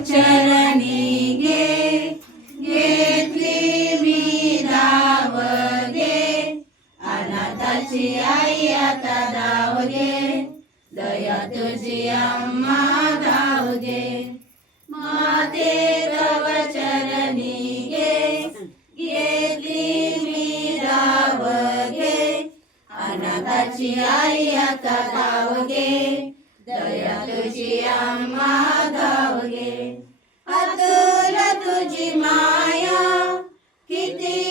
चरणी घे, घेतली मी धाव घे, अनाथाची आई आता धाव घे, दया तुझी अम्मा धाव घे. माते तव चरणी घे, घेतली मी धाव घे, अनाथाची आई आता धाव घे, दया तुझी अम्मा धाव घे. अतुल तुझी माया किती